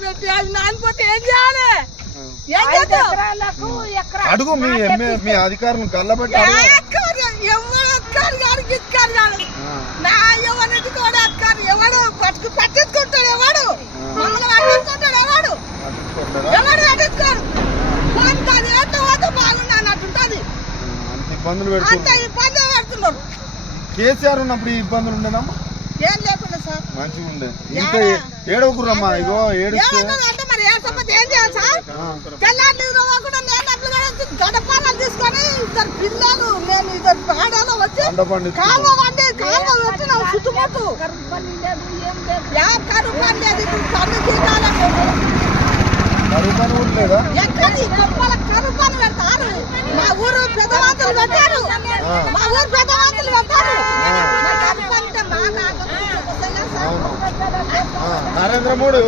కేసీఆర్ పెట్టి అది నానిపోతే ఏం చేయాలి? అడుగు మీ అధికారులను కళ్ళబట్టి నా ఎవరు ఎదుకోడు అధికారి ఎవడు పట్టించుకుంటాడు ఎవడు పట్టించుకుంటాడు ఎవడు ఎవడు పట్టించుకోడు బాగుంది అన్నట్టుంటది. ఇబ్బందులు అంత ఇబ్బంది పెడుతున్నారు. కేసీఆర్ ఉన్నప్పుడు ఈ ఇబ్బందులు ఉండేదమ్మా? ఏం లేకుండా సార్ మంచిగా ఉండే. ఇంకా ఏడవకురమ్మా, ఇగో అంటే మరి ఏడ్చకపోతే ఏం చేయాలి సార్? తెల్లారి కూడా నేను గడపాలను తీసుకొని ఇద్దరు పిల్లలు నేను ఇద్దరు ఆడలో వచ్చి కాలువ వండి కాలువ వచ్చినాం చుట్టుముట్టు కరువు పని లేదు. పన్ను తీరాలకు ఎక్కడి గొప్పల కరువు పని పెడతారు. మా ఊరు పెద్దవాంతులు పెట్టారు. మా ఊరు పెద్దవాంతులు పెట్టారు. నరేంద్ర మోడీ